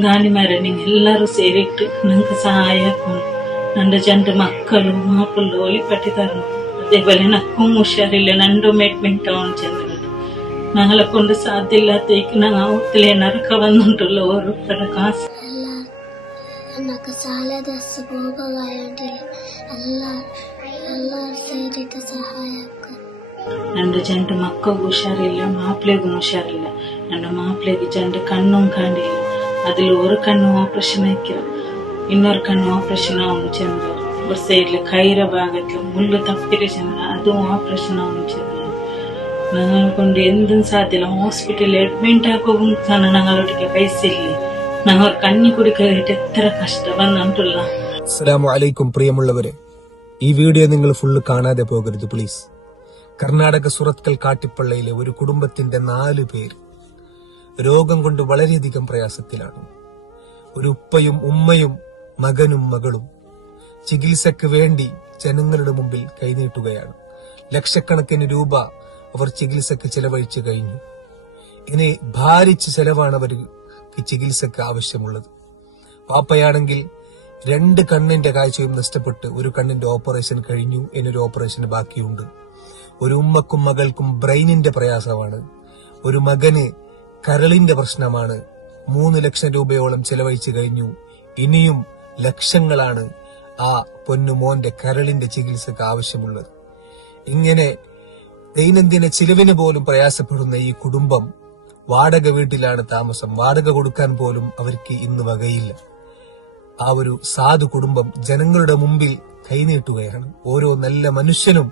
ಗಾಣಿಮಾರೆ ನಿಂಗೆ ಎಲ್ಲರೂ ಸೇರಿಟ್ಟು ನಂಗೆ ಸಹಾಯ ನನ್ನ ಜಂಡು ಮಕ್ಕಳು ಮಾಪುಲ್ಲು ಒಲಿಪಟ್ಟಿದ್ದಾರೆ. അതേപോലെ നക്കും ഉഷാറില്ല രണ്ടു മേഡ്മെന്റ് ആവും ചെന്നത് ഞങ്ങളെ കൊണ്ട് സാധ്യമില്ലാത്തേക്ക് ഞങ്ങൾ ഒത്തിരി നറക്ക വന്നിട്ടുള്ള ഓരോരുത്തരുടെ കാശ് నాకు చాలా దస్సు పోగొట్టింది ಎಲ್ಲರೂ ಸೇರಿಟ್ಟು ಸಹಾಯಕ್ಕೆ. ನನ್ನ ಜಂಡು ಮಕ್ಕಳಿಗೂ ಹುಷಾರಿಲ್ಲ, ಮಾപ്പിಳೆಗೂ ಹುಷಾರಿಲ್ಲ. ನನ್ನ ಮಾപ്പിಳೆಗೆ ಜಂಡು കണ്ണും കാണില്ല. അതിൽ ഒരു കണ്ണ് ഓപ്പറേഷൻ ആക്കിയ ಇನ್ನೊരു കണ്ണ് ഓപ്പറേഷൻ ആവുന്നു ചെന്നത്. ഒരു സൈഡില് കൈയുടെ ഭാഗത്ത് മുള്ളു തപ്പിര ചെന്നത് അതും ഓപ്പറേഷൻ ആവുന്നു ചെന്നത്. ഞങ്ങളെ കൊണ്ട് എന്തും സാധ്യല്ല. ഹോസ്പിറ്റലിൽ അഡ്മിറ്റ് ആക്കും ഞങ്ങളുടെ പൈസ ഇല്ലേ. ഞങ്ങൾ കഞ്ഞി കുടിക്കാനായിട്ട് എത്ര കഷ്ടപ്പെട്ടുള്ള. അസ്സലാമു അലൈക്കും പ്രിയമുള്ളവരെ, ഈ വീഡിയോ നിങ്ങൾ ഫുള്ള് കാണാതെ പോകരുത് പ്ലീസ്. കർണാടക സുറത്കൽ കാട്ടിപ്പള്ളയിലെ ഒരു കുടുംബത്തിന്റെ 4 പേര് രോഗം കൊണ്ട് വളരെയധികം പ്രയാസത്തിലാണ്. ഒരു ഉപ്പയും ഉമ്മയും മകനും മകളും ചികിത്സക്ക് വേണ്ടി ജനങ്ങളുടെ മുമ്പിൽ കൈനീട്ടുകയാണ്. ലക്ഷക്കണക്കിന് രൂപ അവർ ചികിത്സക്ക് ചെലവഴിച്ചു കഴിഞ്ഞു. ഇനി ഭാരിച്ച ചെലവാണ് അവർക്ക് ചികിത്സക്ക് ആവശ്യമുള്ളത്. പാപ്പയാണെങ്കിൽ 2 കണ്ണിന്റെ കാഴ്ചയും നഷ്ടപ്പെട്ട് ഒരു കണ്ണിന്റെ ഓപ്പറേഷൻ കഴിഞ്ഞു, ഇനിയൊരു ഓപ്പറേഷൻ ബാക്കിയുണ്ട്. ഒരു ഉമ്മക്കും മകൾക്കും ബ്രെയിനിന്റെ പ്രയാസമാണ്. ഒരു മകന് കരളിന്റെ പ്രശ്നമാണ്. 3 ലക്ഷം രൂപയോളം ചെലവഴിച്ചു കഴിഞ്ഞു. ഇനിയും ലക്ഷങ്ങളാണ് ആ പൊന്നുമോന്റെ കരളിന്റെ ചികിത്സക്ക് ആവശ്യമുള്ളത്. ഇങ്ങനെ ദൈനംദിന ചിലവിന് പോലും പ്രയാസപ്പെടുന്ന ഈ കുടുംബം വാടക വീട്ടിലാണ് താമസം. വാടക കൊടുക്കാൻ പോലും അവർക്ക് ഇന്ന് വകയില്ല. ആ ഒരു സാധു കുടുംബം ജനങ്ങളുടെ മുമ്പിൽ കൈനീട്ടുകയാണ്. ഓരോ നല്ല മനുഷ്യനും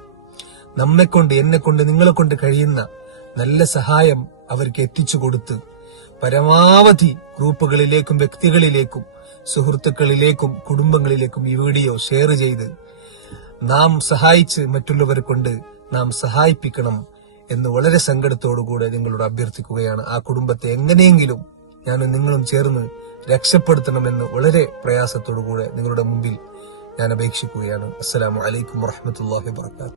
നമ്മെക്കൊണ്ട്, എന്നെക്കൊണ്ട്, നിങ്ങളെ കൊണ്ട് കഴിയുന്ന നല്ല സഹായം അവർക്ക് എത്തിച്ചു കൊടുത്ത് പരമാവധി ഗ്രൂപ്പുകളിലേക്കും വ്യക്തികളിലേക്കും സുഹൃത്തുക്കളിലേക്കും കുടുംബങ്ങളിലേക്കും ഈ വീഡിയോ ഷെയർ ചെയ്ത് നാം സഹായിച്ച് മറ്റുള്ളവരെ കൊണ്ട് നാം സഹായിപ്പിക്കണം എന്ന് വളരെ സങ്കടത്തോടുകൂടെ നിങ്ങളോട് അഭ്യർത്ഥിക്കുകയാണ്. ആ കുടുംബത്തെ എങ്ങനെയെങ്കിലും ഞാനും നിങ്ങളും ചേർന്ന് രക്ഷപ്പെടുത്തണമെന്ന് വളരെ പ്രയാസത്തോടുകൂടെ നിങ്ങളുടെ മുമ്പിൽ ഞാൻ അപേക്ഷിക്കുകയാണ്. അസ്സലാമു അലൈക്കും വറഹ്മത്തുള്ളാഹി വബറകാതുഹു.